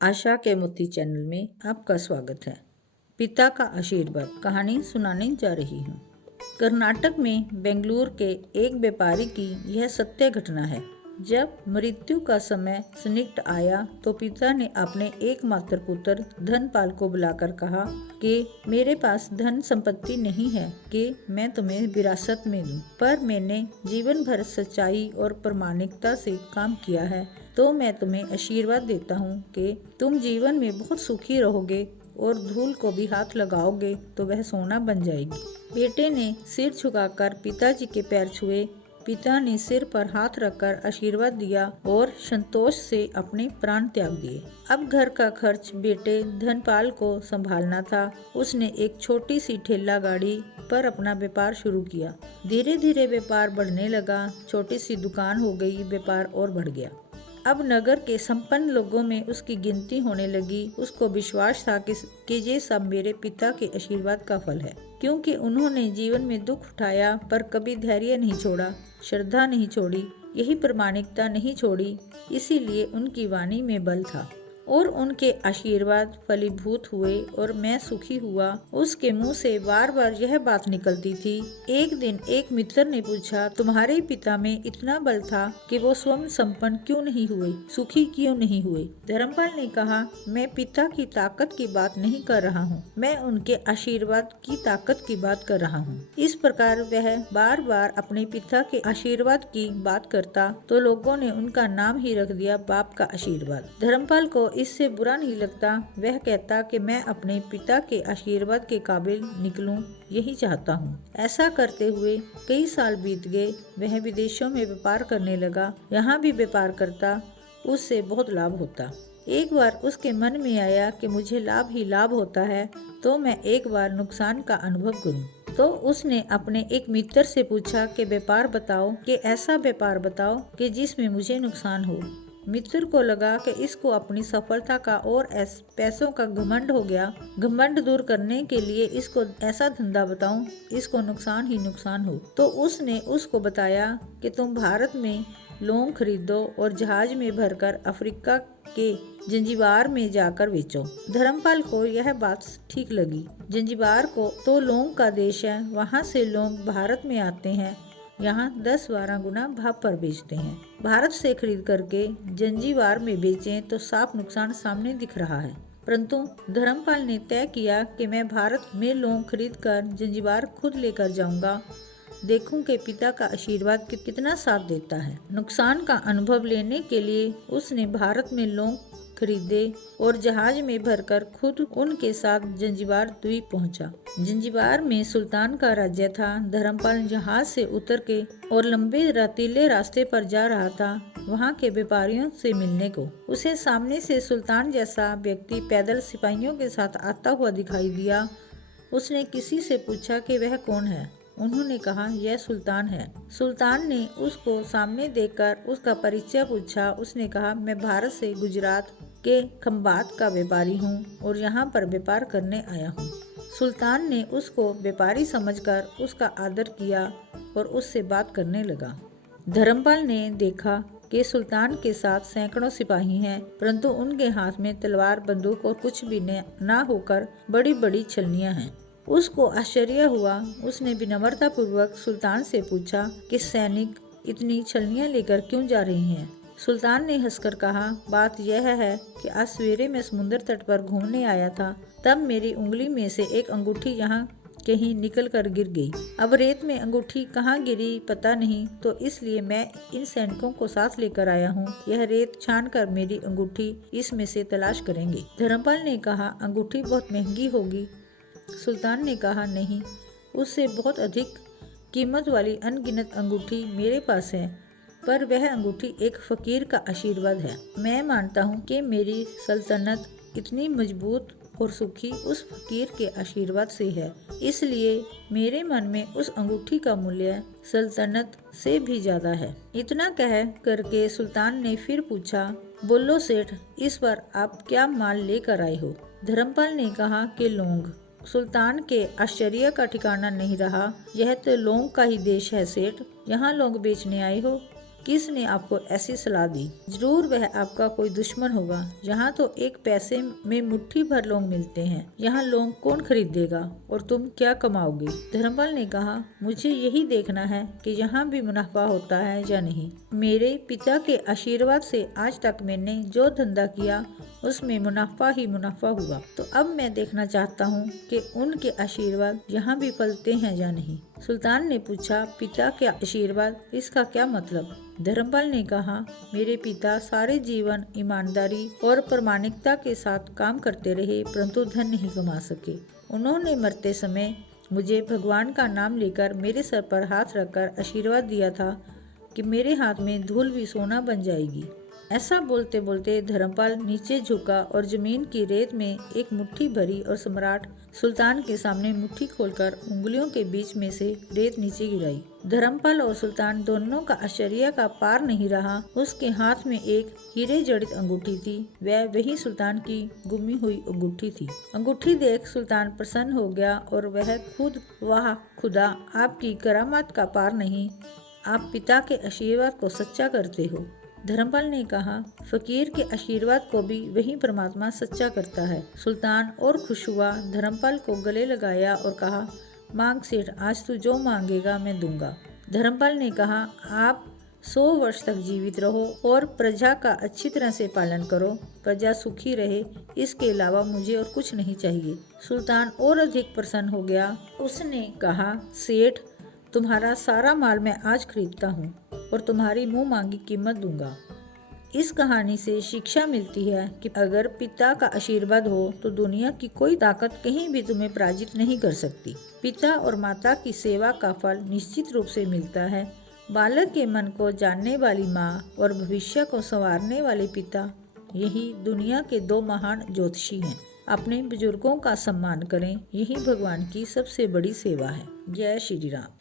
आशा के मोती चैनल में आपका स्वागत है। पिता का आशीर्वाद कहानी सुनाने जा रही हूँ। कर्नाटक में बेंगलुरु के एक व्यापारी की यह सत्य घटना है। जब मृत्यु का समय सन्निकट आया तो पिता ने अपने एकमात्र पुत्र धनपाल को बुलाकर कहा कि मेरे पास धन संपत्ति नहीं है कि मैं तुम्हें विरासत में दूं, पर मैंने जीवन भर सच्चाई और प्रामाणिकता से काम किया है, तो मैं तुम्हें आशीर्वाद देता हूँ कि तुम जीवन में बहुत सुखी रहोगे और धूल को भी हाथ लगाओगे तो वह सोना बन जाएगी। बेटे ने सिर झुकाकर पिताजी के पैर छुए। पिता ने सिर पर हाथ रखकर आशीर्वाद दिया और संतोष से अपने प्राण त्याग दिए। अब घर का खर्च बेटे धनपाल को संभालना था। उसने एक छोटी सी ठेला गाड़ी पर अपना व्यापार शुरू किया। धीरे धीरे व्यापार बढ़ने लगा। छोटी सी दुकान हो गई, व्यापार और बढ़ गया। अब नगर के संपन्न लोगों में उसकी गिनती होने लगी। उसको विश्वास था कि ये सब मेरे पिता के आशीर्वाद का फल है, क्योंकि उन्होंने जीवन में दुख उठाया पर कभी धैर्य नहीं छोड़ा, श्रद्धा नहीं छोड़ी, यही प्रामाणिकता नहीं छोड़ी। इसीलिए उनकी वाणी में बल था और उनके आशीर्वाद फलीभूत हुए और मैं सुखी हुआ। उसके मुंह से बार बार यह बात निकलती थी। एक दिन एक मित्र ने पूछा, तुम्हारे पिता में इतना बल था कि वो स्वयं संपन्न क्यों नहीं हुए, सुखी क्यों नहीं हुए? धर्मपाल ने कहा, मैं पिता की ताकत की बात नहीं कर रहा हूँ, मैं उनके आशीर्वाद की ताकत की बात कर रहा हूँ। इस प्रकार वह बार बार अपने पिता के आशीर्वाद की बात करता तो लोगों ने उनका नाम ही रख दिया बाप का आशीर्वाद। धर्मपाल को इससे बुरा नहीं लगता। वह कहता कि मैं अपने पिता के आशीर्वाद के काबिल निकलूं, यही चाहता हूं। ऐसा करते हुए कई साल बीत गए। वह विदेशों में व्यापार करने लगा। यहाँ भी व्यापार करता, उससे बहुत लाभ होता। एक बार उसके मन में आया कि मुझे लाभ ही लाभ होता है, तो मैं एक बार नुकसान का अनुभव करूं। तो उसने अपने एक मित्र से पूछा कि व्यापार बताओ, कि ऐसा व्यापार बताओ कि जिसमें मुझे नुकसान हो। मित्र को लगा कि इसको अपनी सफलता का और पैसों का घमंड हो गया। घमंड दूर करने के लिए इसको ऐसा धंधा बताऊं, इसको नुकसान ही नुकसान हो। तो उसने उसको बताया कि तुम भारत में लौंग खरीदो और जहाज में भरकर अफ्रीका के जंजीबार में जाकर बेचो। धर्मपाल को यह बात ठीक लगी। जंजीबार को तो लौंग का देश है, वहाँ से लौंग भारत में आते हैं, यहाँ 10-12 गुना भाव पर बेचते हैं। भारत से खरीद करके जंजीबार में बेचें तो साफ नुकसान सामने दिख रहा है। परंतु धर्मपाल ने तय किया कि मैं भारत में लौंग खरीद कर जंजीबार खुद लेकर जाऊंगा, देखूं कि पिता का आशीर्वाद कितना साथ देता है। नुकसान का अनुभव लेने के लिए उसने भारत में लौंग खरीदे और जहाज में भरकर खुद उनके साथ जंजीबार द्वीप पहुंचा। जंजीबार में सुल्तान का राज्य था। धर्मपाल जहाज से उतर के और लंबे रतीले रास्ते पर जा रहा था वहां के व्यापारियों से मिलने को। उसे सामने से सुल्तान जैसा व्यक्ति पैदल सिपाहियों के साथ आता हुआ दिखाई दिया। उसने किसी से पूछा कि वह कौन है। उन्होंने कहा, यह सुल्तान है। सुल्तान ने उसको सामने देखकर उसका परिचय पूछा। उसने कहा, मैं भारत से गुजरात के खंबात का व्यापारी हूँ और यहाँ पर व्यापार करने आया हूँ। सुल्तान ने उसको व्यापारी समझकर उसका आदर किया और उससे बात करने लगा। धर्मपाल ने देखा कि सुल्तान के साथ सैकड़ों सिपाही हैं, परंतु उनके हाथ में तलवार, बंदूक और कुछ भी न होकर बड़ी बड़ी छलनियाँ हैं। उसको आश्चर्य हुआ। उसने विनम्रता पूर्वक सुल्तान से पूछा कि सैनिक इतनी छलनियाँ लेकर क्यों जा रहे हैं। सुल्तान ने हंसकर कहा, बात यह है कि आज सवेरे मैं समुद्र तट पर घूमने आया था, तब मेरी उंगली में से एक अंगूठी यहाँ कहीं निकल कर गिर गई। अब रेत में अंगूठी कहाँ गिरी पता नहीं, तो इसलिए मैं इन सैनिकों को साथ लेकर आया हूँ। यह रेत छान कर मेरी अंगूठी इसमें से तलाश करेंगे। धर्मपाल ने कहा, अंगूठी बहुत महंगी होगी। सुल्तान ने कहा, नहीं, उससे बहुत अधिक कीमत वाली अनगिनत अंगूठी मेरे पास है, पर वह अंगूठी एक फकीर का आशीर्वाद है। मैं मानता हूँ कि मेरी सल्तनत इतनी मजबूत और सुखी उस फकीर के आशीर्वाद से है, इसलिए मेरे मन में उस अंगूठी का मूल्य सल्तनत से भी ज्यादा है। इतना कह करके सुल्तान ने फिर पूछा, बोलो सेठ, इस बार आप क्या माल लेकर आए हो? धर्मपाल ने कहा कि लौंग। सुल्तान के आश्चर्य का ठिकाना नहीं रहा। यह तो लौंग का ही देश है सेठ, यहाँ लौंग बेचने आए हो? किसने आपको ऐसी सलाह दी? जरूर वह आपका कोई दुश्मन होगा। यहाँ तो एक पैसे में मुट्ठी भर लौंग मिलते हैं, यहाँ लौंग कौन खरीदेगा और तुम क्या कमाओगे? धर्मपाल ने कहा, मुझे यही देखना है कि यहाँ भी मुनाफा होता है या नहीं। मेरे पिता के आशीर्वाद से आज तक मैंने जो धंधा किया उसमें मुनाफा ही मुनाफा हुआ, तो अब मैं देखना चाहता हूँ कि उनके आशीर्वाद यहाँ भी फलते हैं या नहीं। सुल्तान ने पूछा, पिता के आशीर्वाद, इसका क्या मतलब? धर्मपाल ने कहा, मेरे पिता सारे जीवन ईमानदारी और प्रामाणिकता के साथ काम करते रहे, परंतु धन नहीं कमा सके। उन्होंने मरते समय मुझे भगवान का नाम लेकर मेरे सर पर हाथ रखकर आशीर्वाद दिया था कि मेरे हाथ में धूल भी सोना बन जाएगी। ऐसा बोलते बोलते धर्मपाल नीचे झुका और जमीन की रेत में एक मुट्ठी भरी और सम्राट सुल्तान के सामने मुट्ठी खोलकर उंगलियों के बीच में से रेत नीचे गिराई। धर्मपाल और सुल्तान दोनों का आश्चर्य का पार नहीं रहा। उसके हाथ में एक हीरे जड़ित अंगूठी थी, वह वही सुल्तान की गुमी हुई अंगूठी थी। अंगूठी देख सुल्तान प्रसन्न हो गया और वह खुद, वाह खुदा, आपकी करामात का पार नहीं, आप पिता के आशीर्वाद को सच्चा करते हो। धर्मपाल ने कहा, फकीर के आशीर्वाद को भी वही परमात्मा सच्चा करता है। सुल्तान और खुश हुआ, धर्मपाल को गले लगाया और कहा, मांग सेठ, आज तू जो मांगेगा मैं दूंगा। धर्मपाल ने कहा, आप 100 वर्ष तक जीवित रहो और प्रजा का अच्छी तरह से पालन करो, प्रजा सुखी रहे, इसके अलावा मुझे और कुछ नहीं चाहिए। सुल्तान और अधिक प्रसन्न हो गया। उसने कहा, सेठ, तुम्हारा सारा माल मैं आज खरीदता हूँ और तुम्हारी मुंह मांगी कीमत दूंगा। इस कहानी से शिक्षा मिलती है कि अगर पिता का आशीर्वाद हो तो दुनिया की कोई ताकत कहीं भी तुम्हें पराजित नहीं कर सकती। पिता और माता की सेवा का फल निश्चित रूप से मिलता है। बालक के मन को जानने वाली माँ और भविष्य को संवारने वाले पिता, यही दुनिया के 2 महान ज्योतिषी हैं। अपने बुजुर्गों का सम्मान करें, यही भगवान की सबसे बड़ी सेवा है। जय श्री राम।